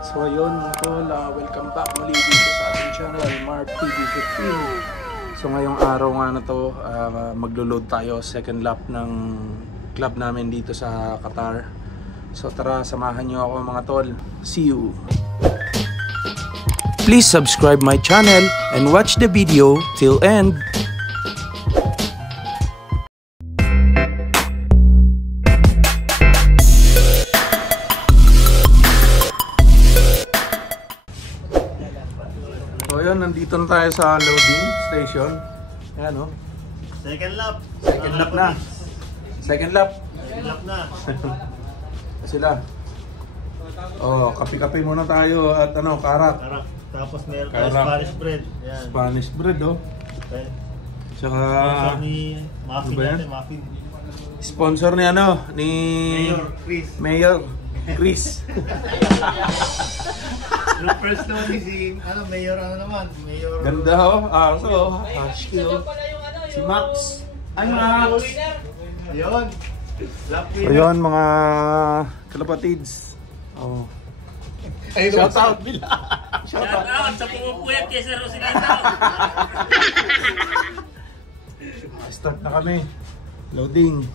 So ayun mga tol, welcome back muli dito sa ating channel, Mark TV 15. So ngayong araw nga na to, maglo-load tayo second lap ng club namin dito sa Qatar. So tara, samahan nyo ako mga tol. See you! Please subscribe my channel and watch the video till end. So yun, nandito na tayo sa loading station. Ayan o. Second lap. Second lap na. Second lap. Second lap na. Sila. Oh, kape-kape muna tayo at ano, karak. Karak. Tapos meron Karak. tayo Spanish bread. Yan. Spanish bread oh. Okay. Tsaka Sponsor ni Muffin ano ba yan? natin, Muffin. sponsor ni ano, ni Mayor Chris. Mayor Chris. Yung first naman ni si, Mayor naman. Mayor. Ganda oh. So, HQ. Si Max. Ay, Max. Ayun. Lap winner. Ayun mga kalapatids. Oh. Shout out Bila. Shout out. Sa pumupuyat kay Sir Rosilito. Start na kami. Loading.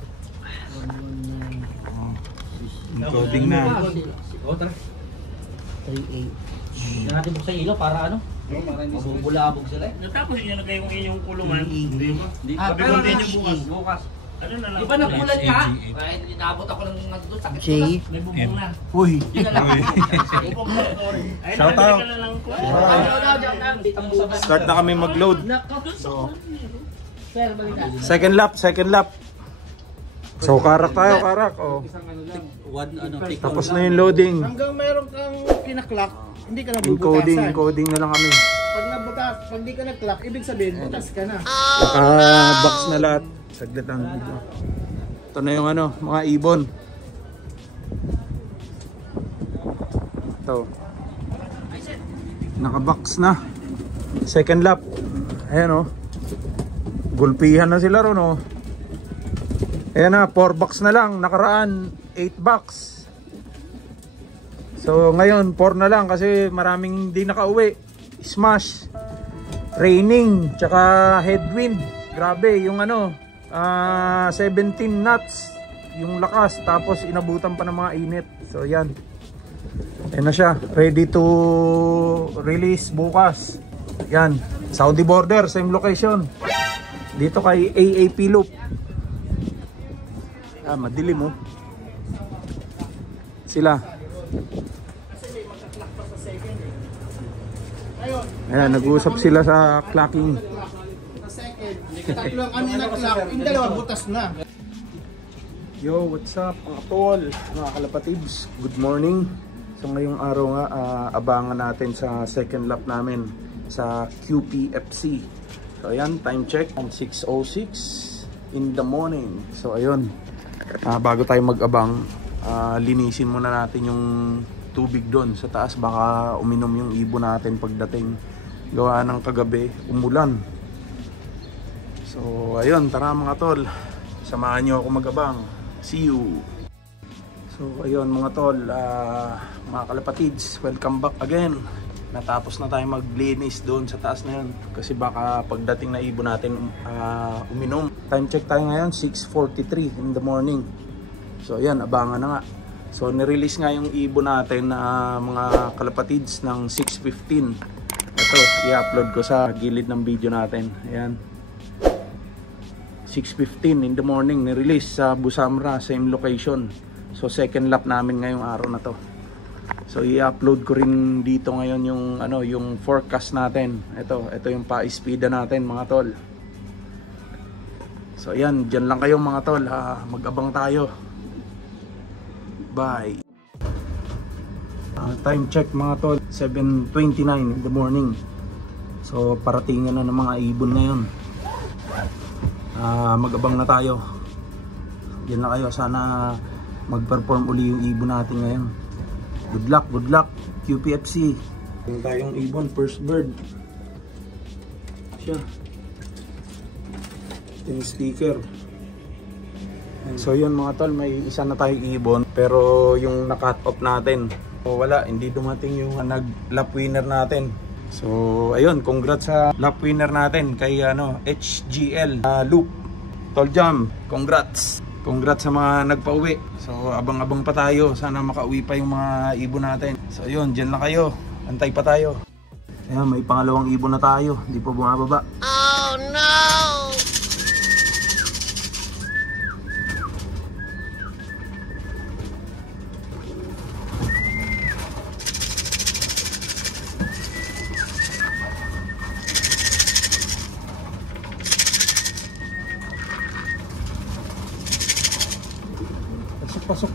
Loading na. O, tara. 3-8. Natin buksan ilaw para ano? Mabubulabog sila eh. Natapos yun na kayong inyong kulungan. Hindi ba? Sabi ko din yung bukas. Ano na lang? Di ba nagulat ka? Ay, inabot ako ng nandun. Sakit ko na. May bubong na. Uy. Di na lang. Shout out. Start na kami mag-load. So, second lap. So, karak tayo, karak. Oh. Tapos na yung loading. Hanggang meron kang kinaklak, hindi ka nabubutasan. Encoding na lang kami. Pag nabutas, pag di ka nag-clock, ibig sabihin, butas ka na. Naka-box na lahat. Saglit lang dito. Ito na yung ano, mga ibon. Ito. Naka-box na. Second lap. Ayan o. Gulpihan na sila ron o. Ayan na, 4 box na lang. Nakaraan, 8 box. So ngayon, 4 na lang kasi maraming hindi nakauwi. Smash. Raining. Tsaka headwind. Grabe, yung ano, 17 knots yung lakas, tapos inabutan pa ng mga init. So yan. Ayan na siya. Ready to release bukas. Yan. Saudi border, same location. Dito kay AAP Loop. Madilim oh. Sila. Ayan, nag-uusap sila sa clocking. Tatlong kami nag-clock, yung dalawa butas na. Yo, what's up mga tol, mga kalapatids, good morning. So ngayong araw nga, abangan natin sa second lap namin sa QPFC. So ayan, time check, 6:06 in the morning. So ayun, bago tayo mag-abang, linisin muna natin yung tubig doon sa taas. Baka uminom yung ibon natin pagdating. Gawa ng kagabi, umulan. So ayun, tara mga tol, samahan nyo ako mag-abang. See you. So ayun mga tol, mga kalapatids, welcome back again. Natapos na tayo maglinis doon sa taas na yun kasi baka pagdating na ibon natin uminom. Time check tayo ngayon, 6:43 in the morning. So ayan, abangan na nga. So nirelease nga yung ibon natin na mga kalapatids ng 6:15. Ito, i-upload ko sa gilid ng video natin. Ayan, 6:15 in the morning, nirelease sa Busamra, same location. So second lap namin ngayong araw na to. So i-upload ko rin dito ngayon yung ano, yung forecast natin. Ito yung pa-speeda natin mga tol. So ayan, diyan lang kayo mga tol, mag-abang tayo. Bye. Time check mga tol, 7:29 in the morning. So paratingan na ng mga ibon na yun. Mag-abang na tayo. Yan na kayo, sana mag-perform uli yung ibon natin ngayon. Good luck QPFC. Yung tayong ibon, first bird siya. Yung sticker. So yun mga tol, may isa na tayong ibon, pero yung na-cut off natin So wala, hindi dumating yung nag-lap winner natin. So ayun, congrats sa lap winner natin kay HGL Loop Tol Jam. Congrats sa mga nagpa-uwi. So abang-abang pa tayo, sana makauwi pa yung mga ibon natin. So ayun, dyan na kayo, antay pa tayo. Ayan, may pangalawang ibon na tayo, hindi pa bumababa. Oh no! Pasok.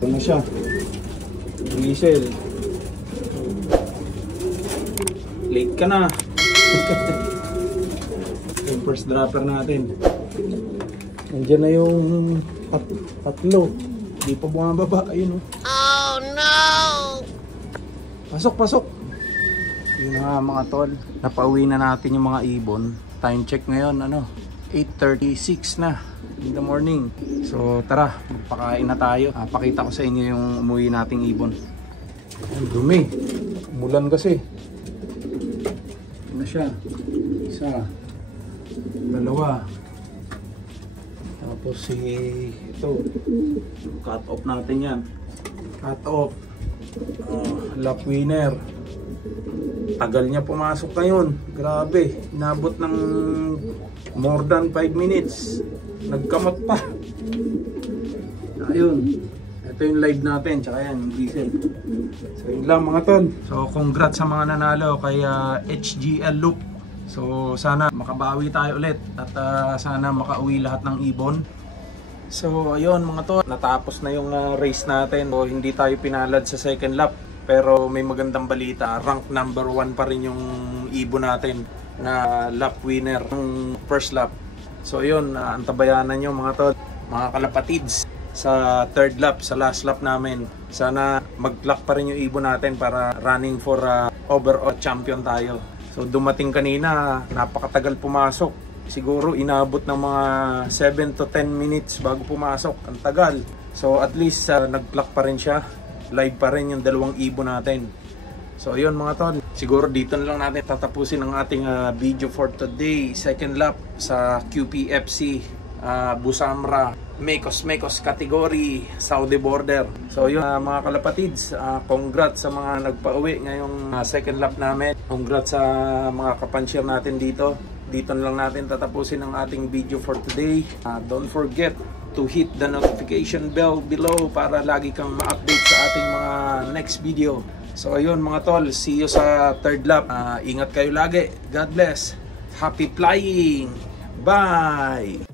Ano siya? Diesel. Late ka na. Yung first dropper natin. Nandiyan na yung tatlo. Hindi pa bumababa. Ayun, oh. Oh no! Pasok. Yun nga mga tol. Napauwi na natin yung mga ibon. Time check ngayon, 8:36 na in the morning. So tara, magpakain na tayo. Pakita ko sa inyo yung umuwi nating ibon. Ang dumi. Umulan kasi. Ano siya? Isa. Dalawa. Tapos ito, cut off natin yan. Cut off. Lap winner. Tagal niya pumasok ngayon. Grabe. Inabot ng more than 5 minutes. Nagkamot pa. Ayun. Ito yung live natin. Tsaka yan, yung diesel. So yun lang mga tol. So congrats sa mga nanalo kay HGL Loop. So sana makabawi tayo ulit at sana makauwi lahat ng ibon. So ayun mga tol, natapos na yung race natin. So hindi tayo pinalad sa second lap, pero may magandang balita. Rank number 1 pa rin yung ibon natin na lap winner ng first lap. So ayun, antabayanan nyo mga tol, mga kalapatids, sa third lap, sa last lap namin. Sana mag-clock pa rin yung ibon natin para running for overall champion tayo. So dumating kanina, napakatagal pumasok. Siguro inabot ng mga 7 to 10 minutes bago pumasok. Ang tagal. So at least nag-clock pa rin siya. Live pa rin yung dalawang ibon natin. So ayun mga tol, siguro dito na lang natin tatapusin ang ating video for today. Second lap sa QPFC Busamra Mekos category Saudi border. So yun mga kalapatids, congrats sa mga nagpa-uwi ngayong second lap namin. Congrats sa mga kapansyar natin dito. Dito na lang natin tatapusin ang ating video for today. Don't forget to hit the notification bell below para lagi kang ma-update sa ating mga next video. So ayun mga tol, see you sa third lap. Ingat kayo lagi. God bless. Happy flying. Bye.